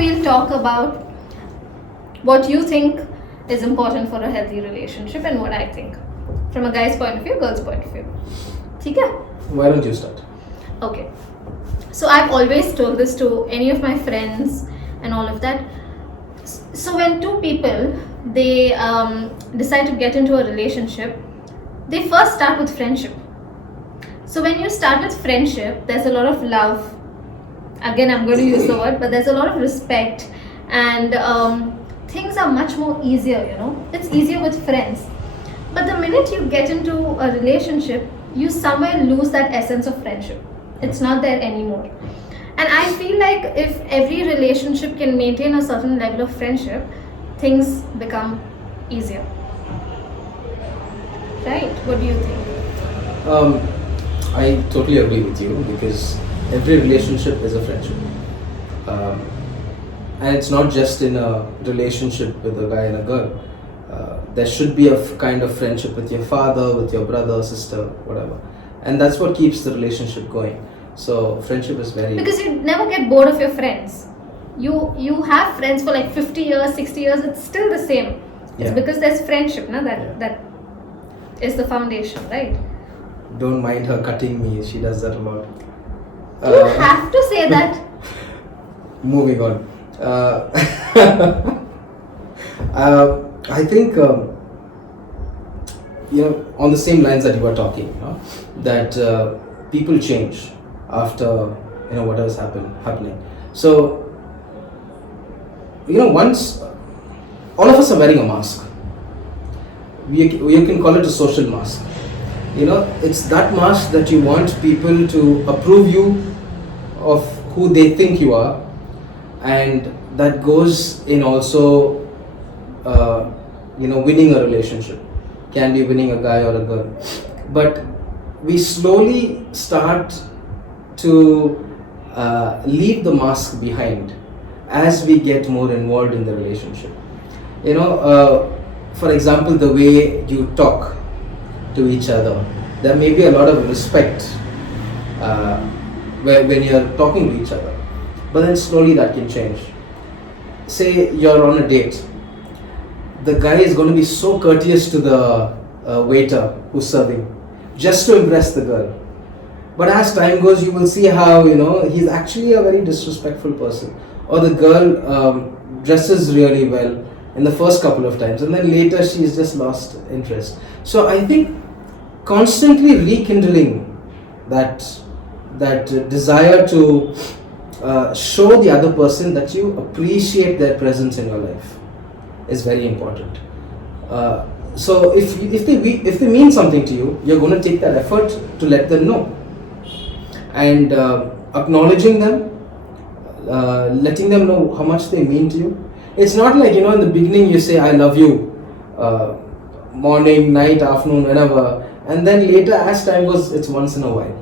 we'll talk about what you think is important for a healthy relationship and what I think from a guy's point of view, girl's point of view. ठीक है? Why don't you start? Okay. So I've always told this to any of my friends and all of that. So when two people they decide to get into a relationship, they first start with friendship. So when you start with friendship, there's a lot of love. Again, I'm going to use the word, but there's a lot of respect, and things are much more easier. It's easier with friends. But the minute you get into a relationship, you somewhere lose that essence of friendship. It's not there anymore. And I feel like if every relationship can maintain a certain level of friendship, things become easier. Right? What do you think? I totally agree with you, because every relationship is a friendship. And it's not just in a relationship with a guy and a girl. There should be a kind of friendship with your father, with your brother, sister, whatever. And that's what keeps the relationship going. So friendship is very... Because you never get bored of your friends. You have friends for like 50 years, 60 years, it's still the same. It's because there's friendship, that is the foundation, right? Don't mind her cutting me, she does that a lot. You have to say that. Moving on. I think, on the same lines that you were talking, that people change after, whatever is happening. So, once all of us are wearing a mask, you can call it a social mask. It's that mask that you want people to approve you of who they think you are, and that goes in also winning a relationship. Can be winning a guy or a girl, but we slowly start to leave the mask behind as we get more involved in the relationship. For example, the way you talk to each other, there may be a lot of respect when you're talking to each other, but then slowly that can change. Say you're on a date, the guy is going to be so courteous to the waiter who's serving, just to impress the girl. But as time goes, you will see how he's actually a very disrespectful person. Or the girl dresses really well in the first couple of times, and then later she's just lost interest. So I think constantly rekindling that desire to show the other person that you appreciate their presence in your life is very important. So if they mean something to you, you're going to take that effort to let them know, and acknowledging them, letting them know how much they mean to you. It's not like in the beginning you say I love you, morning, night, afternoon, whenever, and then later as time goes it's once in a while.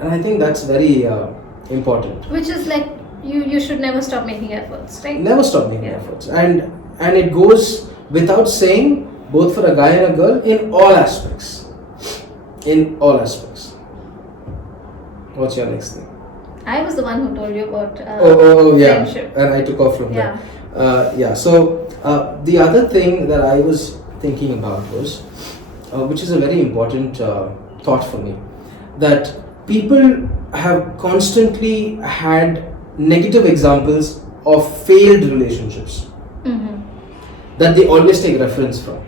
And I think that's very important. Which is like you should never stop making efforts, right? Never stop making efforts, and it goes without saying, both for a guy and a girl, in all aspects. What's your next thing? I was the one who told you about yeah, friendship. And I took off from there. So the other thing that I was thinking about was, which is a very important thought for me, that people have constantly had negative examples of failed relationships that they always take reference from.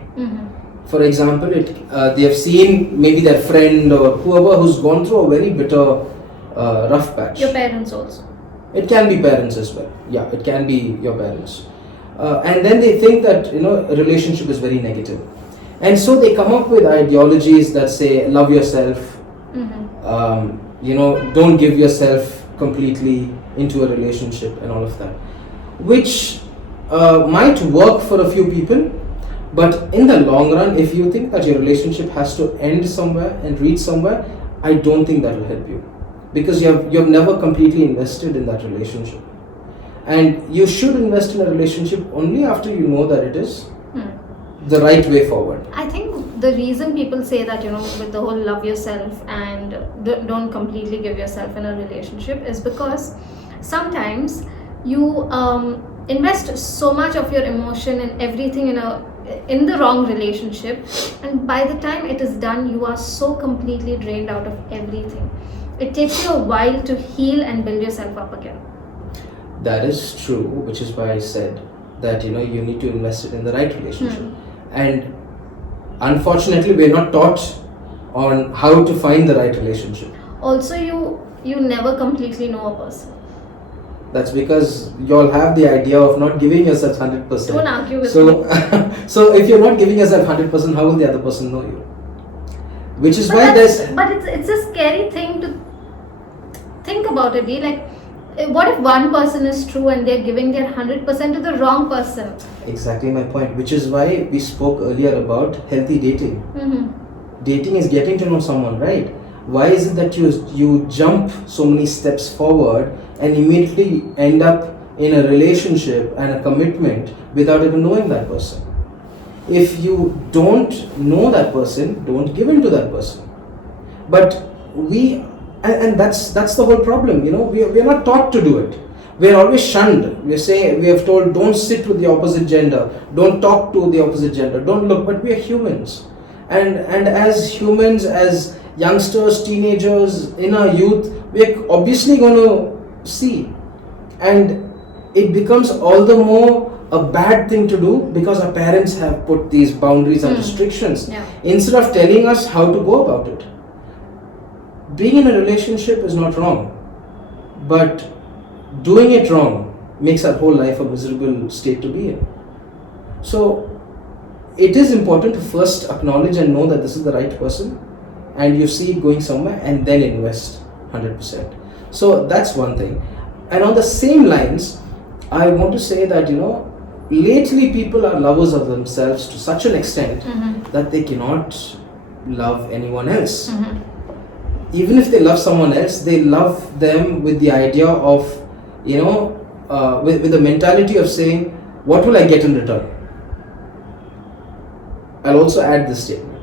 For example, they have seen maybe their friend or whoever who's gone through a very bitter, rough patch. Your parents also. It can be parents as well. Yeah, it can be your parents. And then they think that a relationship is very negative, and so they come up with ideologies that say love yourself. Don't give yourself completely into a relationship and all of that, which might work for a few people, but in the long run, if you think that your relationship has to end somewhere and reach somewhere, I don't think that will help you, because you have never completely invested in that relationship. And you should invest in a relationship only after you know that it is the right way forward. I think the reason people say that, with the whole love yourself and don't completely give yourself in a relationship is because sometimes you invest so much of your emotion and everything in the wrong relationship, and by the time it is done, you are so completely drained out of everything. It takes you a while to heal and build yourself up again. That is true, which is why I said that you need to invest it in the right relationship. And unfortunately, we're not taught on how to find the right relationship. Also, you never completely know a person. That's because you all have the idea of not giving yourself 100%. Don't argue with so, me. So if you're not giving yourself 100%, how will the other person know you? Which is But why there's. but it's a scary thing to think about it. Be like, what if one person is true and they're giving their 100% to the wrong person? Exactly my point. Which is why we spoke earlier about healthy dating. Dating is getting to know someone, right? Why is it that you jump so many steps forward and immediately end up in a relationship and a commitment without even knowing that person? If you don't know that person, don't give in to that person. But and that's the whole problem. We are not taught to do it. We are always shunned. We have told, don't sit with the opposite gender, don't talk to the opposite gender, don't look. But we are humans, and as humans, as youngsters, teenagers, in our youth, we're obviously going to see, and it becomes all the more a bad thing to do because our parents have put these boundaries and restrictions instead of telling us how to go about it. Being in a relationship is not wrong, but doing it wrong makes our whole life a miserable state to be in. So it is important to first acknowledge and know that this is the right person, and you see it going somewhere, and then invest 100%. So that's one thing. And on the same lines, I want to say that lately people are lovers of themselves to such an extent that they cannot love anyone else. Even if they love someone else, they love them with the idea of with the mentality of saying, what will I get in return? I'll also add this statement.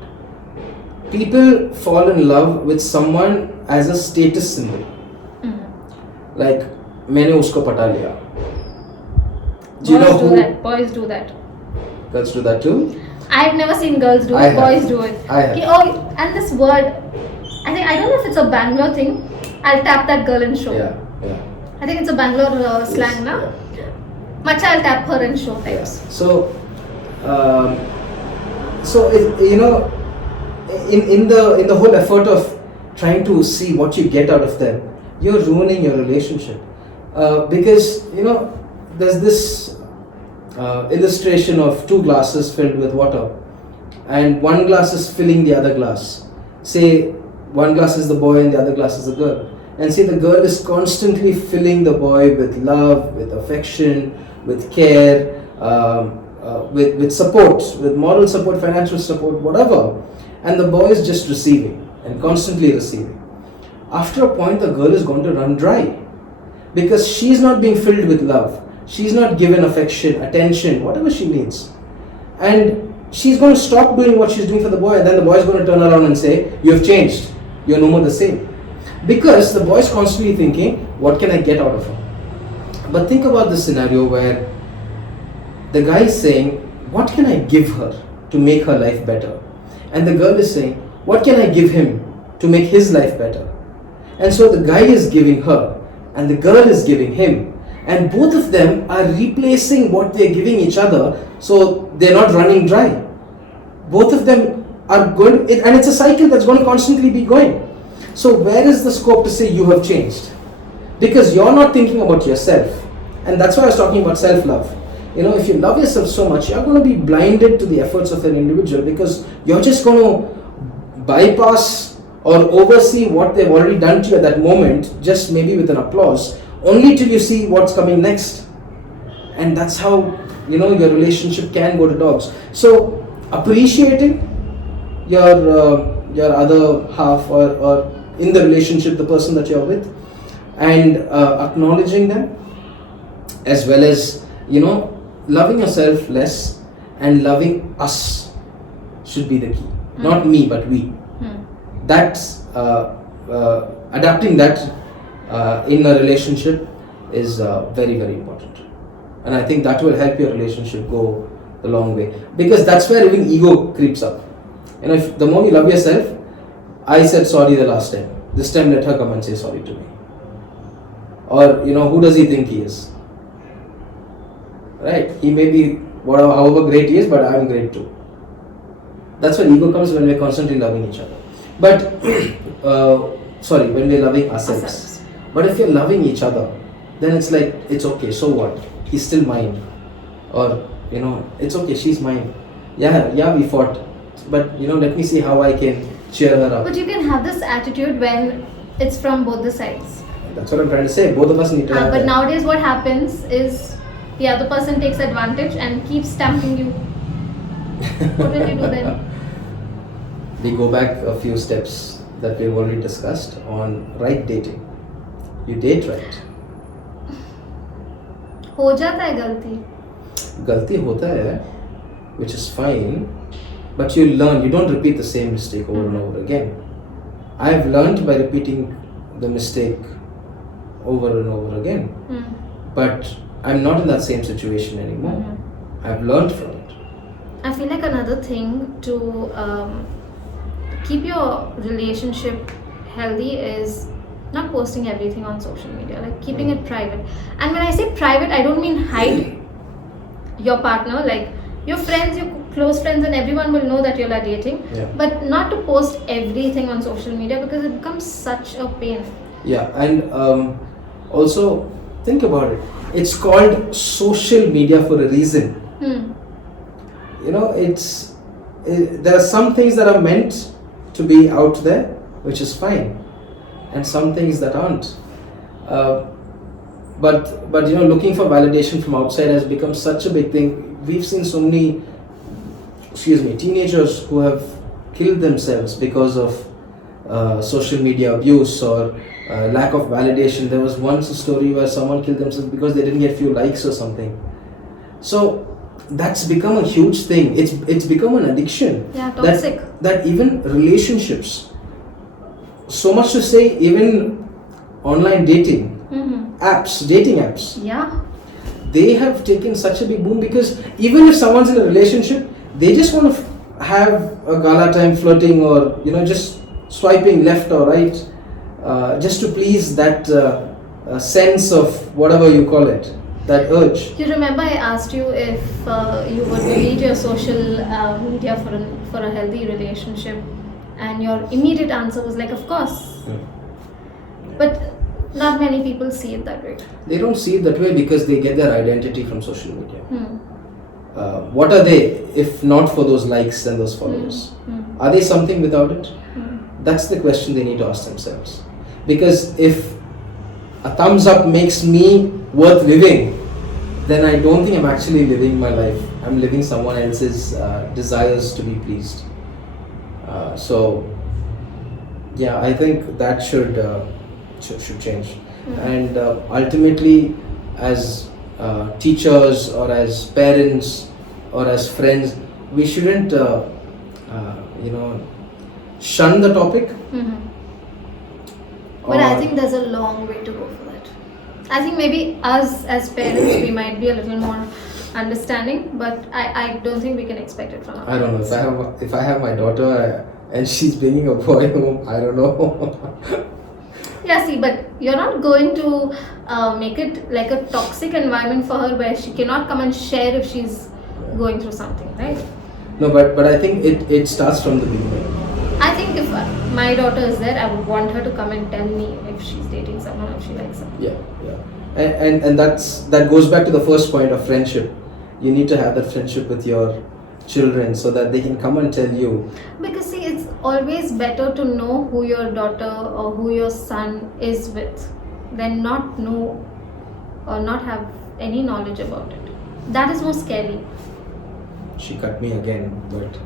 People fall in love with someone as a status symbol. Like, मैंने उसको पटा लिया. Boys do that. Girls do that too? I've never seen girls do it. Boys do it. I have. Okay, oh, and this word, I don't know if it's a Bangalore thing. I'll tap that girl and show. Yeah. I think it's a Bangalore slang, na? Macha, I'll tap her and show types. So, in the whole effort of trying to see what you get out of them, you're ruining your relationship. Because there's this illustration of two glasses filled with water, and one glass is filling the other glass. Say one glass is the boy and the other glass is the girl, and say the girl is constantly filling the boy with love, with affection, with care, with support, with moral support, financial support, whatever, and the boy is just receiving and constantly receiving. After a point, the girl is going to run dry because she's not being filled with love. She's not given affection, attention, whatever she needs. And she's going to stop doing what she's doing for the boy, and then the boy is going to turn around and say, you have changed, you're no more the same. Because the boy is constantly thinking, what can I get out of her? But think about the scenario where the guy is saying, what can I give her to make her life better? And the girl is saying, what can I give him to make his life better? And so the guy is giving her, and the girl is giving him. And both of them are replacing what they're giving each other, so they're not running dry. Both of them are going, and it's a cycle that's going to constantly be going. So where is the scope to say you have changed? Because you're not thinking about yourself. And that's why I was talking about self-love. If you love yourself so much, you're going to be blinded to the efforts of an individual, because you're just going to bypass or oversee what they've already done to you at that moment, just maybe with an applause, only till you see what's coming next. And that's how your relationship can go to dogs. So appreciating your other half, or in the relationship, the person that you're with, and acknowledging them, as well as loving yourself less and loving us should be the key. Not me, but we. That's adapting that in a relationship is very, very important. And I think that will help your relationship go a long way, because that's where even ego creeps up. And if the more you love yourself, I said sorry the last time. This time let her come and say sorry to me. Or who does he think he is? Right? He may be whatever, however great he is, but I am great too. That's where ego comes, when we're constantly loving each other. But when we're loving ourselves. But if you're loving each other, then it's like, it's okay, so what? He's still mine. Or it's okay, she's mine. Yeah, we fought, but let me see how I can cheer her up. But you can have this attitude when it's from both the sides. That's what I'm trying to say. Both of us need to have But that. nowadays what happens is the other person takes advantage and keeps stamping you. What will you do then? We go back a few steps that we've already discussed on right dating. You date right. हो जाता है गलती. गलती होता है, which is fine, but you learn. You don't repeat the same mistake over and over again. I've learned by repeating the mistake over and over again, but I'm not in that same situation anymore. I've learned from it. I feel like another thing to keep your relationship healthy is not posting everything on social media, like keeping it private. And when I say private, I don't mean hide your partner, like your friends, your close friends and everyone will know that you're dating, but not to post everything on social media, because it becomes such a pain. Yeah, and also think about it. It's called social media for a reason. There are some things that are meant to be out there, which is fine, and some things that aren't. But looking for validation from outside has become such a big thing. We've seen so many, teenagers who have killed themselves because of social media abuse or lack of validation. There was once a story where someone killed themselves because they didn't get few likes or something. So that's become a huge thing. It's become an addiction. Yeah, toxic. That even relationships, so much to say, even online dating dating apps, they have taken such a big boom, because even if someone's in a relationship, they just want to have a gala time flirting, or just swiping left or right, just to please that sense of whatever you call it, that urge. You remember I asked you if you would delete your social media for a healthy relationship, and your immediate answer was like, of course. But not many people see it that way. They don't see it that way because they get their identity from social media. What are they if not for those likes and those followers? Are they something without it? That's the question they need to ask themselves. Because if a thumbs up makes me worth living, then I don't think I'm actually living my life. I'm living someone else's desires to be pleased. I think that should change. And ultimately, as teachers or as parents or as friends, we shouldn't shun the topic. But I think there's a long way to go for that. I think maybe us as parents, we might be a little more understanding, but I don't think we can expect it from our parents. I don't know. If I have my daughter and she's bringing a boy home, I don't know. Yeah, see, but you're not going to make it like a toxic environment for her where she cannot come and share if she's going through something, right? No, but I think it starts from the beginning. I think if my daughter is there, I would want her to come and tell me if she's dating someone or if she likes someone. Yeah. And that goes back to the first point of friendship. You need to have that friendship with your children so that they can come and tell you. Because see, it's always better to know who your daughter or who your son is with than not know or not have any knowledge about it. That is more scary. She cut me again, but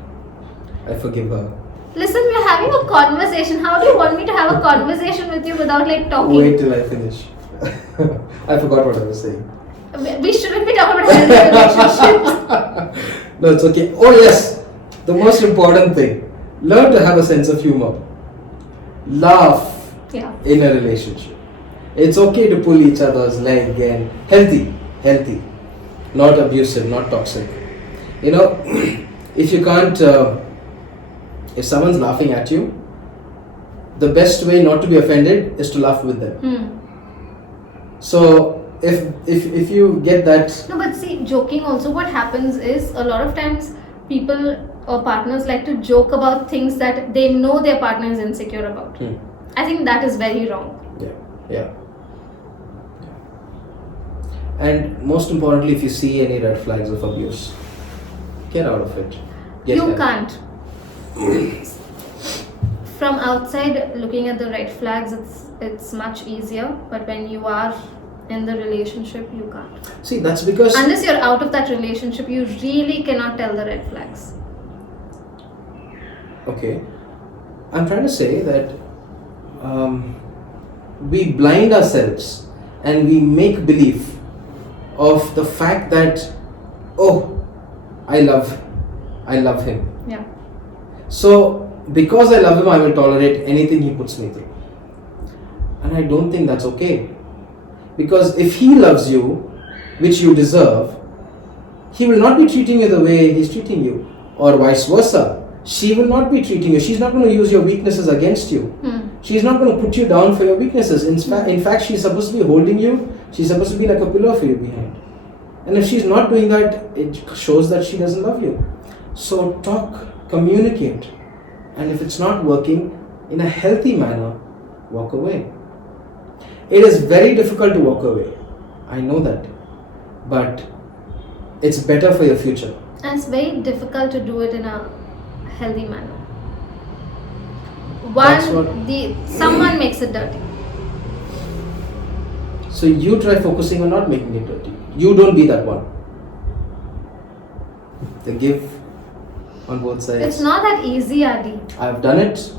I forgive her. Listen, we're having a conversation. How do you want me to have a conversation with you without talking? Wait till I finish. I forgot what I was saying. We shouldn't be talking about healthy relationships. No, it's okay. Oh yes, the most important thing. Learn to have a sense of humor. Laugh in a relationship. It's okay to pull each other's leg and healthy, not abusive, not toxic. You know, if you can't, if someone's laughing at you, the best way not to be offended is to laugh with them. So if you get that, No, but see, joking also, what happens is a lot of times people or partners like to joke about things that they know their partner is insecure about. I think that is very wrong. yeah. And most importantly, if you see any red flags of abuse, get out of it. Get You help. can't. From outside looking at the red flags, it's much easier, but when you are in the relationship, you can't. See, that's because Unless you're out of that relationship, you really cannot tell the red flags. okay, I'm trying to say that we blind ourselves and we make believe of the fact that, oh, I love him. Yeah. So because I love him, I will tolerate anything he puts me through. And I don't think that's okay. Because if he loves you, which you deserve, he will not be treating you the way he's treating you. Or vice versa. She will not be treating you. She's not going to use your weaknesses against you. She's not going to put you down for your weaknesses. In fact, she's supposed to be holding you. She's supposed to be like a pillar for you behind. And if she's not doing that, it shows that she doesn't love you. So talk, communicate. And if it's not working, in a healthy manner, walk away. It is very difficult to walk away. I know that. But it's better for your future. And it's very difficult to do it in a healthy manner. That's Someone makes it dirty. So you try focusing on not making it dirty. You don't be that one. The give on both sides. It's not that easy, Adi. I've done it.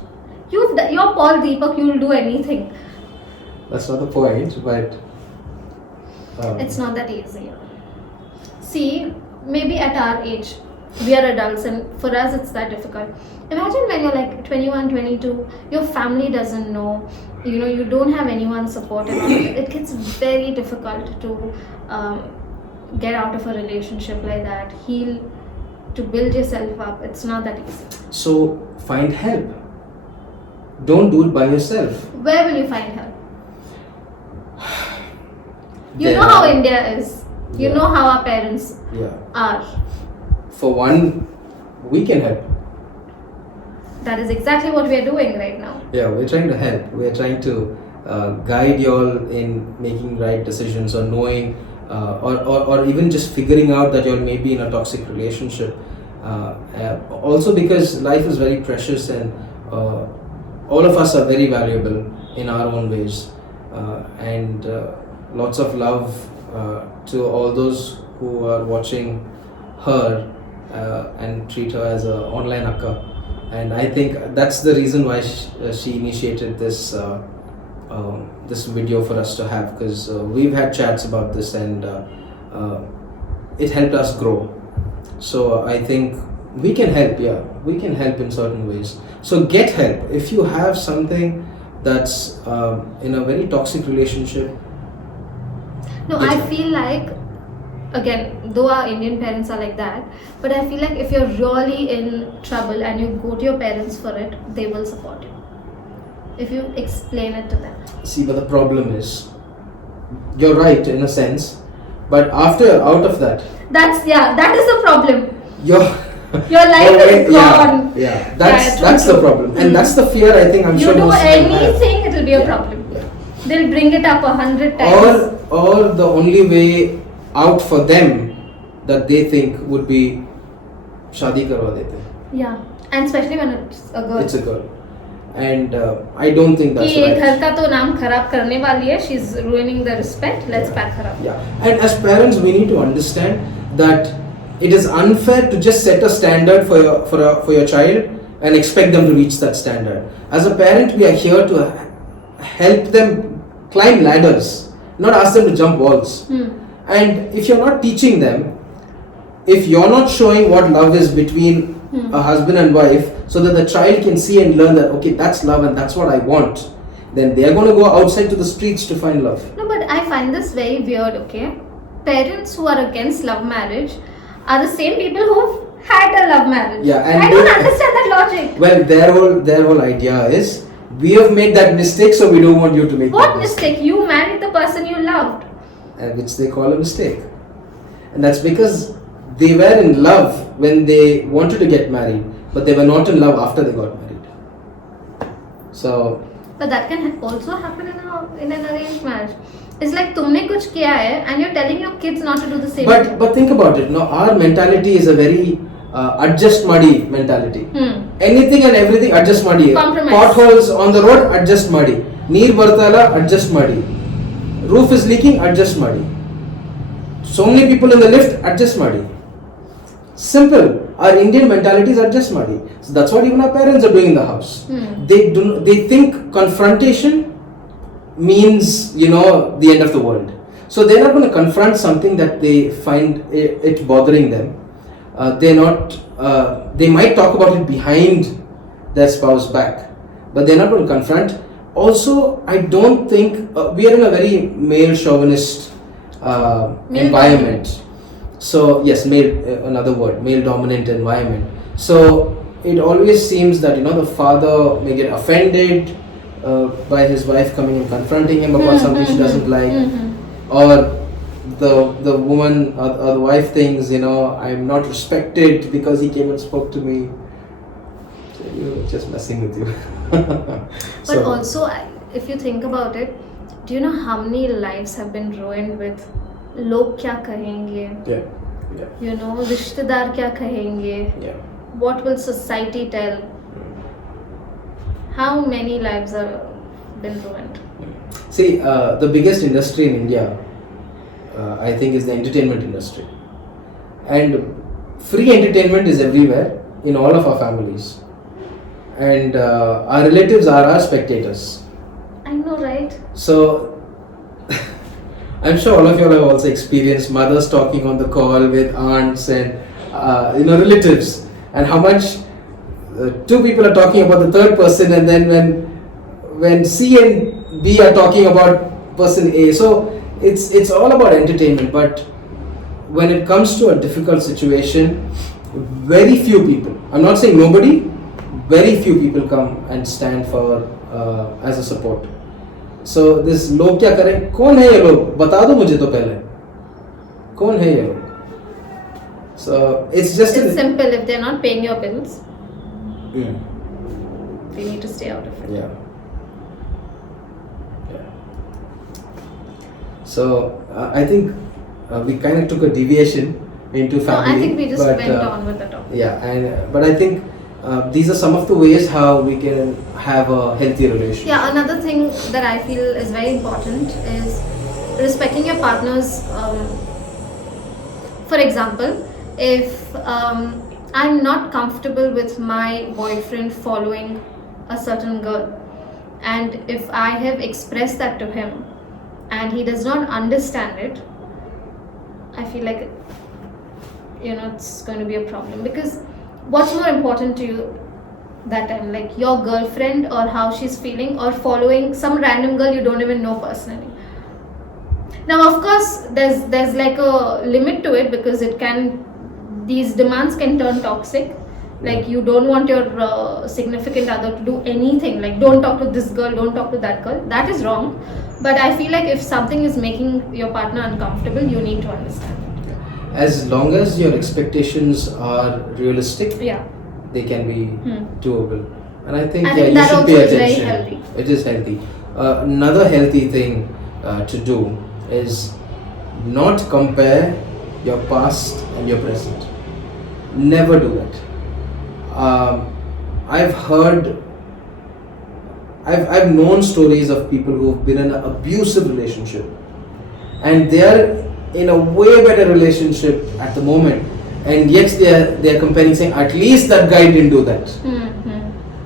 You're Paul Deepak, you'll do anything. That's not the point, but It's not that easy. See, maybe at our age, we are adults, and for us it's that difficult. Imagine when you're like 21, 22, your family doesn't know, you don't have anyone's support, and it gets very difficult to get out of a relationship like that, heal, to build yourself up. It's not that easy. So find help. Don't do it by yourself. Where will you find help? You There know how are- India is. You Yeah. know how our parents Yeah. are. For one, we can help. That is exactly what we are doing right now. Yeah, we're trying to help. We're trying to guide you all in making right decisions or knowing or even just figuring out that you're maybe in a toxic relationship. Also because life is very precious and all of us are very valuable in our own ways. And lots of love to all those who are watching her and treat her as an online akka. And I think that's the reason why she initiated this this video for us to have, because we've had chats about this and it helped us grow. So I think we can help. Yeah, we can help in certain ways. So get help if you have something that's in a very toxic relationship. No, Get I help. feel like, again, though our Indian parents are like that, but I feel like if you're really in trouble and you go to your parents for it, they will support you. If you explain it to them. See, but the problem is, you're right in a sense, but out of that, That is the problem. your Your life is gone. Yeah, that's true. the problem, and that's the fear I think I'm You sure do most people have. anything, it will be a Yeah, problem. yeah. They'll bring it up 100 times. Or the only way out for them that they think would be shadi karwa dete. Yeah, and especially when it's a girl. It's a girl, and I don't think that's कि एक घर right. का तो नाम खराब करने वाली है, she's ruining the respect, let's pack her up. Yeah, and as parents, we need to understand that it is unfair to just set a standard for your child and expect them to reach that standard. As a parent, we are here to help them climb ladders, not ask them to jump walls. And if you're not teaching them, if you're not showing what love is between a husband and wife, so that the child can see and learn that, okay, that's love and that's what I want, then they are going to go outside to the streets to find love. No, but I find this very weird, okay? Parents who are against love marriage are the same people who've had a love marriage. Yeah, and I don't understand that logic. Well, their whole idea is, we have made that mistake, so we don't want you to make What that mistake? You married the person you loved. which they call a mistake. And that's because they were in love when they wanted to get married, but they were not in love after they got married. So, But that can also happen in an arranged marriage. It's like तुमने कुछ किया है and you're telling your kids not to do the same thing. but think about it. No, our mentality is a very adjust muddy mentality. Anything and everything adjust muddy. Compromise. Potholes on the road, adjust muddy. Neer bartala, adjust muddy. Roof is leaking, adjust muddy. So many people in the lift, adjust muddy. Simple. Our Indian mentalities are just muddy. So that's what even our parents are doing in the house. They think confrontation means, the end of the world. So they're not going to confront something that they find it bothering them. They might talk about it behind their spouse back, but they're not going to confront. Also, I don't think we are in a very male chauvinist environment. So yes, another word, male dominant environment. So it always seems that the father may get offended by his wife coming and confronting him about something she doesn't like, or the woman or the wife thinks, I'm not respected because he came and spoke to me. So, just messing with you. But also, if you think about it, do you know how many lives have been ruined with लोग क्या कहेंगे? Yeah. रिश्तेदार क्या कहेंगे? Yeah. What will society tell? How many lives are been ruined? See, the biggest industry in India, I think, is the entertainment industry. And free entertainment is everywhere in all of our families. And our relatives are our spectators. I know, right? So, I'm sure all of you all have also experienced mothers talking on the call with aunts and relatives, and how much two people are talking about the third person, and then when C and B are talking about person A. So it's all about entertainment. But when it comes to a difficult situation, very few people, I'm not saying nobody, very few people come and stand for as a support. So this लोग क्या करें? कौन है ये लोग? बता दो मुझे तो पहले. कौन है ये लोग? So it's simple. If they're not paying your bills, they need to stay out of it. Yeah. So I think we kind of took a deviation into family. No, I think we just but, went on with the topic. Yeah, but I think these are some of the ways how we can have a healthy relationship. Yeah, another thing that I feel is very important is respecting your partner's. For example, if I'm not comfortable with my boyfriend following a certain girl, and if I have expressed that to him and he does not understand it, I feel like it's going to be a problem. Because what's more important to you that time, like your girlfriend or how she's feeling, or following some random girl you don't even know personally? Now, of course, there's like a limit to it, because these demands can turn toxic. Like, you don't want your significant other to do anything, like don't talk to this girl, don't talk to that girl. That is wrong. But I feel like if something is making your partner uncomfortable, you need to understand it. As long as your expectations are realistic, they can be doable. And I think you should pay attention. Very healthy. It is healthy. Another healthy thing to do is not compare your past and your present. Never do that. I've known stories of people who have been in an abusive relationship, and they are in a way better relationship at the moment, and yet they are comparing, saying at least that guy didn't do that,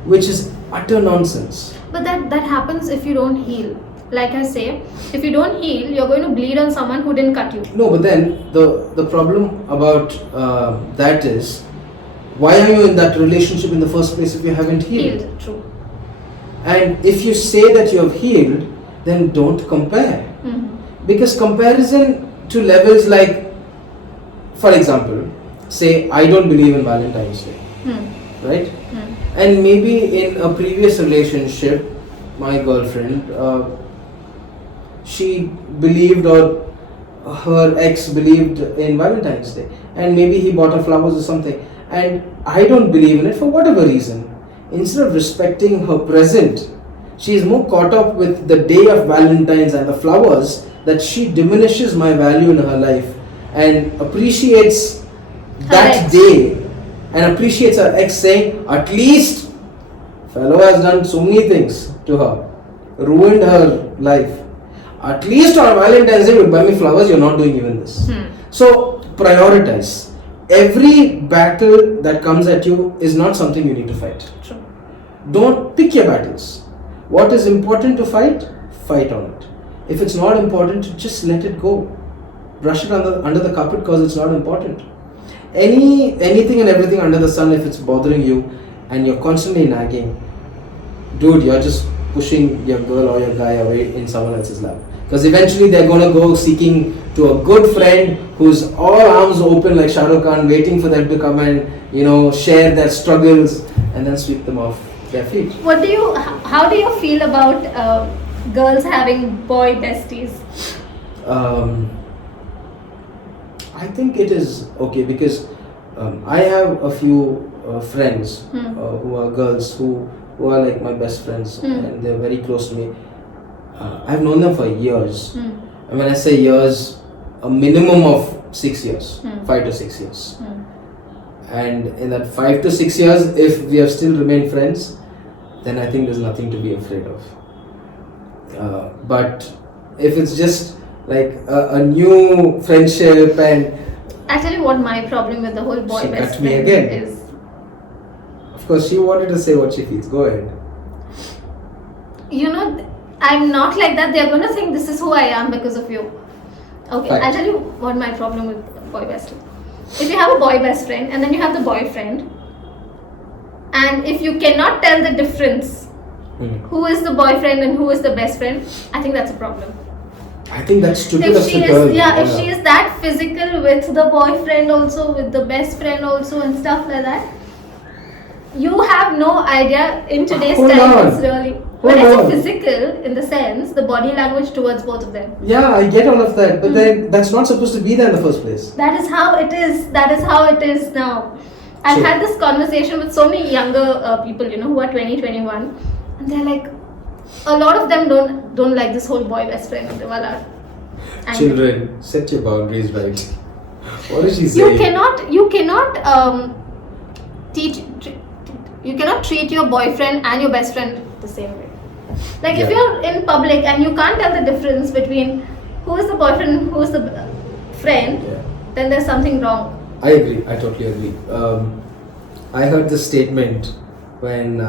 which is utter nonsense. But that happens if you don't heal. Like I say, if you don't heal, you're going to bleed on someone who didn't cut you. No, but then the problem about that is, why are you in that relationship in the first place if you haven't healed? True. And if you say that you have healed, then don't compare. Because comparison to levels like, for example, say I don't believe in Valentine's Day, right? And maybe in a previous relationship, my girlfriend, she believed, or her ex believed in Valentine's Day, and maybe he bought her flowers or something, and I don't believe in it for whatever reason. Instead of respecting her present, she is more caught up with the day of Valentine's and the flowers that she diminishes my value in her life and appreciates that ex. day, and appreciates her ex, saying, at least fellow has done so many things to her, ruined her life. At least on Valentine's Day you buy me flowers, you're not doing even this. So prioritize. Every battle that comes at you is not something you need to fight. True. Don't pick your battles. What is important to fight, fight on it. If it's not important, just let it go. Brush it under the carpet because it's not important. Anything and everything under the sun, if it's bothering you and you're constantly nagging, dude, you're just pushing your girl or your guy away in someone else's lap. Because eventually they're going to go seeking to a good friend who's all arms open like Shah Rukh Khan, waiting for them to come and, share their struggles and then sweep them off their feet. How do you feel about girls having boy besties? I think it is okay because I have a few friends who are girls who are like my best friends and they're very close to me. I've known them for years. And when I say years, a minimum of 6 years, 5 to 6 years. And in that 5 to 6 years, if we have still remained friends, then I think there's nothing to be afraid of. But if it's just like a new friendship and... I'll tell you what my problem with the whole boy She best cut me friend again. is. Of course, she wanted to say what she feels. Go ahead. I'm not like that. They're going to think this is who I am because of you. Okay, Fine. I'll tell you what my problem with boy best friend. If you have a boy best friend and then you have the boyfriend, and if you cannot tell the difference who is the boyfriend and who is the best friend, I think that's a problem. I think that's stupid If of she the is, girl. if she is that physical with the boyfriend also, with the best friend also, and stuff like that, you have no idea in today's Hold time. on. It's really when I say physical, in the sense, the body language towards both of them. Yeah, I get all of that, but then that's not supposed to be there in the first place. That is how it is. That is how it is now. I've Sure. had this conversation with so many younger people, who are 20, 21, and they're like, a lot of them don't like this whole boy best friend. And Children, set your boundaries right. What is she saying? you cannot you cannot treat your boyfriend and your best friend the same way. Like if Yeah. you're in public and you can't tell the difference between who is the boyfriend and who is the friend, Yeah. then there's something wrong. I agree. I totally agree. I heard this statement when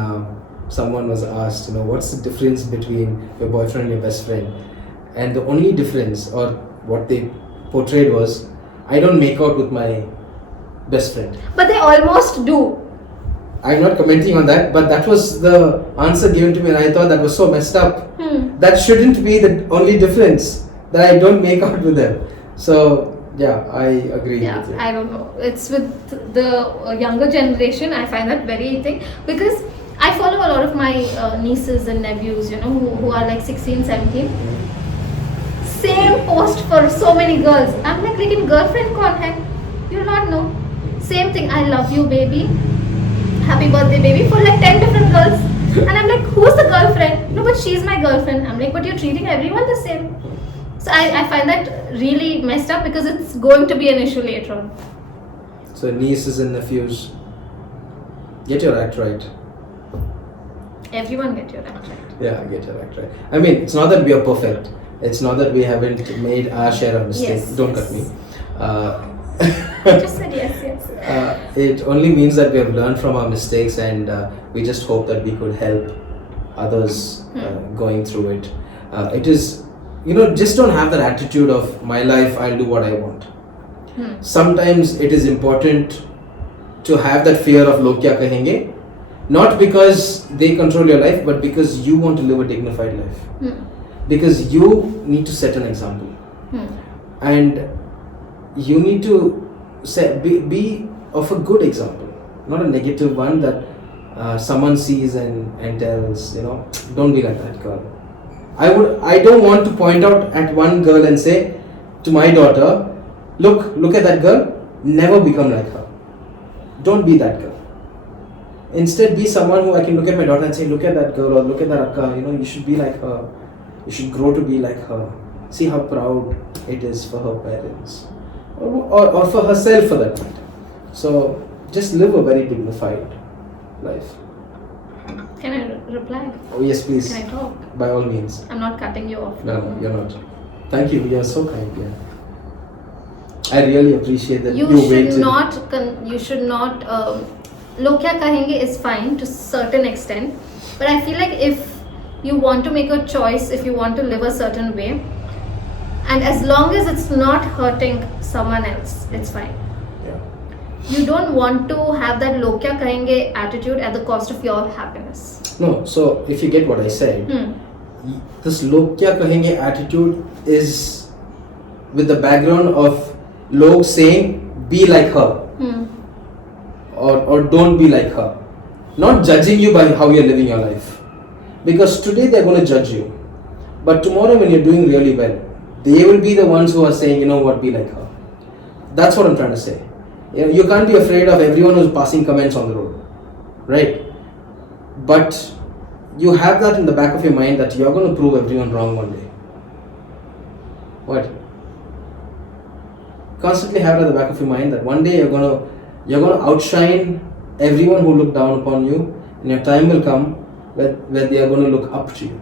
someone was asked, what's the difference between your boyfriend and your best friend? And the only difference, or what they portrayed was, I don't make out with my best friend. But they almost do. I'm not commenting on that, but that was the answer given to me, and I thought that was so messed up. That shouldn't be the only difference, that I don't make out with them. So, yeah, I agree with you. I don't know. It's with the younger generation. I find that very thing because I follow a lot of my nieces and nephews, who are like 16, 17. Same post for so many girls. I'm like, लेकिन girlfriend कौन है? You'll not know. Same thing. I love you, baby. Happy birthday, baby. For like 10 different girls. And I'm like, who's the girlfriend? No, but she's my girlfriend. I'm like, but you're treating everyone the same. So I find that really messed up because it's going to be an issue later on. So, nieces and nephews, get your act right. Everyone get your act right. Yeah, get your act right. I mean, it's not that we are perfect. It's not that we haven't made our share of mistakes. Yes, Don't yes. cut me. I just said yes. It only means that we have learned from our mistakes, and we just hope that we could help others going through it. It is, just don't have that attitude of my life, I'll do what I want. Sometimes it is important to have that fear of log kya kahenge, Not because they control your life, but because you want to live a dignified life. Because you need to set an example. And you need to be of a good example, not a negative one that someone sees and tells, don't be like that girl. I don't want to point out at one girl and say to my daughter, look at that girl, never become like her. Don't be that girl. Instead, be someone who I can look at my daughter and say, look at that girl, or look at that akka, you should be like her. You should grow to be like her. See how proud it is for her parents. Or for herself for that matter. So, just live a very dignified life. Can I reply? Oh yes, please. Can I talk? By all means. I'm not cutting you off. No, you're not. Thank you. You're so kind. Yeah. I really appreciate that You waited. You should not. Log kya kahenge is fine to certain extent, but I feel like if you want to make a choice, if you want to live a certain way, and as long as it's not hurting someone else, it's fine. Yeah. You don't want to have that log kya kahenge attitude at the cost of your happiness. No. So if you get what I said, this log kya kahenge attitude is with the background of log saying be like her. Or don't be like her. Not judging you by how you're living your life. Because today they're going to judge you. But tomorrow when you're doing really well, they will be the ones who are saying, be like her. That's what I'm trying to say. You can't be afraid of everyone who's passing comments on the road. Right? But you have that in the back of your mind that you're going to prove everyone wrong one day. What? Constantly have it at the back of your mind that one day you're going to outshine everyone who looked down upon you, and your time will come where they are going to look up to you,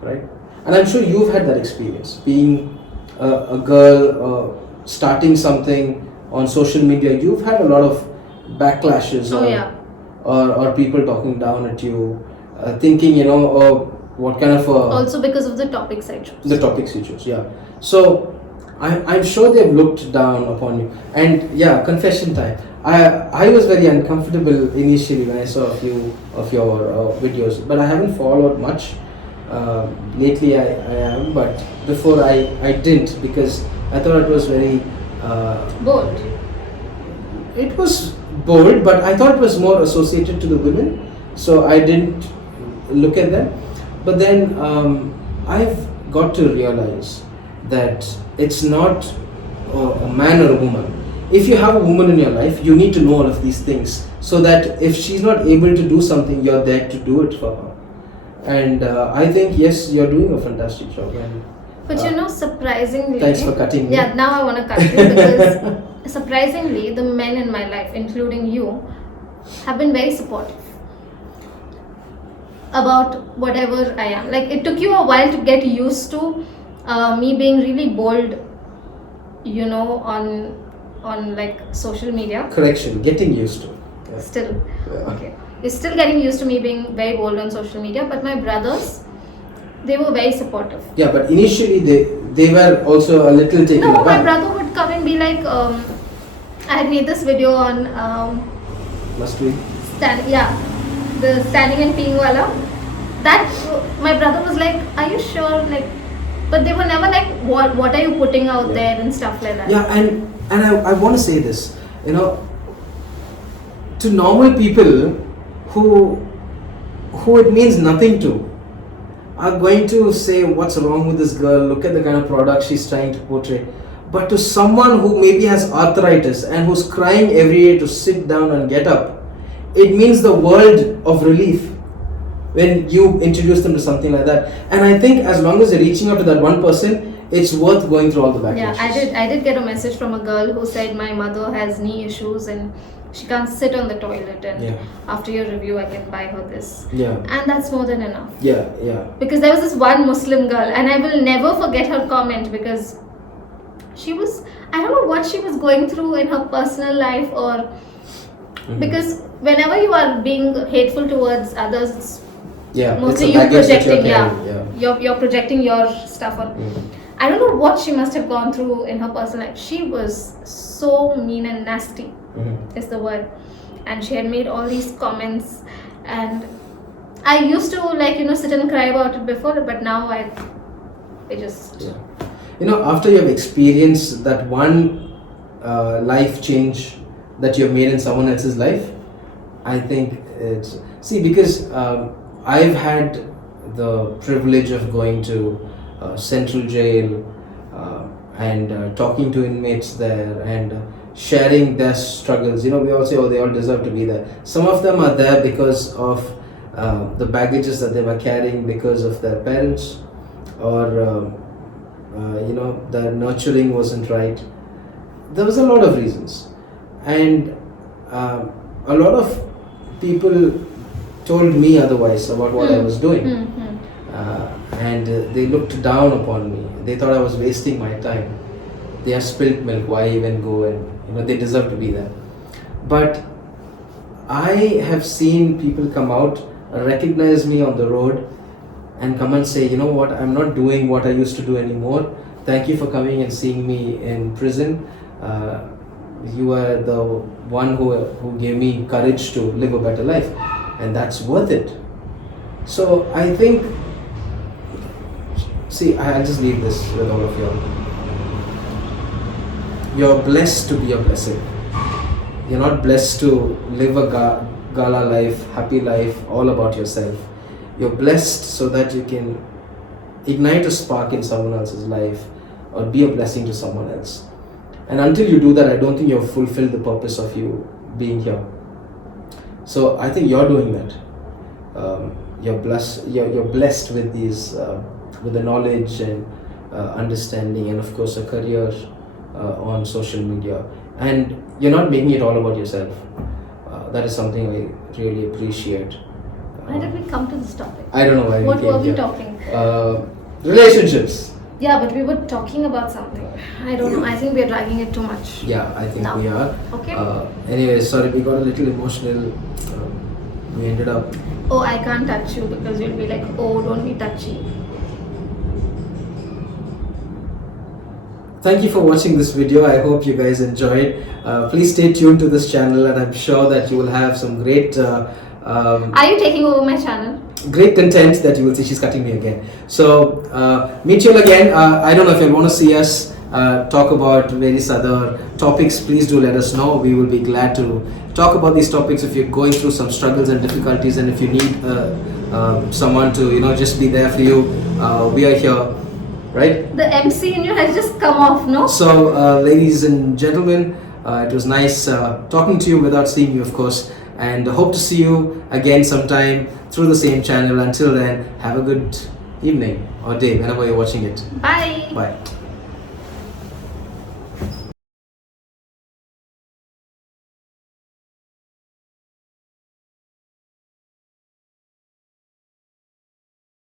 right? And I'm sure you've had that experience, being a girl, starting something on social media. You've had a lot of backlashes or people talking down at you, thinking, what kind of also because of the topics I chose. The topics you chose, yeah. So I'm sure they've looked down upon you. And yeah, confession time. I was very uncomfortable initially when I saw a few of your videos, but I haven't followed much. Lately I am, but before I didn't, because I thought it was very bold. It was bold, but I thought it was more associated to the women, so I didn't look at them. But then I've got to realize that it's not a man or a woman. If you have a woman in your life, you need to know all of these things, so that if she's not able to do something, you're there to do it for her. And I think, yes, you're doing a fantastic job. And, but surprisingly... Thanks for cutting me. Yeah, now I want to cut you because surprisingly, the men in my life, including you, have been very supportive about whatever I am. Like, it took you a while to get used to me being really bold, on like social media. Correction, getting used to. Yeah. Still. Yeah. Okay. You're still getting used to me being very bold on social media, but my brothers, they were very supportive. Yeah, but initially they were also a little taken aback. No, my brother would come and be like, I had made this video on Must we? The standing and peeing wala. That my brother was like, are you sure? Like, but they were never like, what are you putting out there and stuff like that. Yeah, and I want to say this, to normal people who it means nothing to, are going to say, what's wrong with this girl, look at the kind of product she's trying to portray. But to someone who maybe has arthritis and who's crying every day to sit down and get up, it means the world of relief when you introduce them to something like that. And I think as long as they're reaching out to that one person, it's worth going through all the backlashes. Yeah, I did get a message from a girl who said my mother has knee issues and she can't sit on the toilet, and after your review I can buy her this. Yeah. And that's more than enough. Yeah. Because there was this one Muslim girl, and I will never forget her comment, because she was, I don't know what she was going through in her personal life, or because whenever you are being hateful towards others, it's mostly you projecting. You're projecting your stuff on. I don't know what she must have gone through in her personal life. She was so mean and nasty, is the word. And she had made all these comments, And I used to sit and cry about it before, but now I just Yeah. After you have experienced that one life change that you have made in someone else's life, I think it's because I've had the privilege of going to central jail and talking to inmates there and sharing their struggles. We all say, oh, they all deserve to be there. Some of them are there because of the baggages that they were carrying because of their parents, or the nurturing wasn't right. There was a lot of reasons, and a lot of people told me otherwise about what I was doing. And they looked down upon me. They thought I was wasting my time. They have spilt milk, why even go? And they deserve to be there. But I have seen people come out, recognize me on the road, and come and say, you know what, I'm not doing what I used to do anymore. Thank you for coming and seeing me in prison. You were the one who gave me courage to live a better life, and that's worth it. So I think, I'll just leave this with all of you. You're blessed to be a blessing. You're not blessed to live a gala life, happy life, all about yourself. You're blessed so that you can ignite a spark in someone else's life or be a blessing to someone else. And until you do that, I don't think you've fulfilled the purpose of you being here. So I think you're doing that. You're blessed with these, with the knowledge and understanding, and of course a career on social media. And you're not making it all about yourself. That is something I really appreciate. Why did we come to this topic? I don't know why. What we came were we here. talking? Relationships. Yeah, but we were talking about something. I don't know. I think we are dragging it too much. Yeah, I think No. we are. Okay. Anyway, sorry, we got a little emotional. We ended up. Oh, I can't touch you because you'll be like, oh, don't be touchy. Thank you for watching this video. I hope you guys enjoyed. Please stay tuned to this channel, and I'm sure that you will have some great Are you taking over my channel? great content that you will see. She's cutting me again. So meet you all again. I don't know if you want to see us talk about various other topics. Please do let us know. We will be glad to talk about these topics if you're going through some struggles and difficulties, and if you need someone to just be there for you. We are here, right? The MC in you has just come off, no? So ladies and gentlemen, it was nice talking to you without seeing you, of course, and hope to see you again sometime through the same channel. Until then, have a good evening or day whenever you're watching it. Bye. Bye.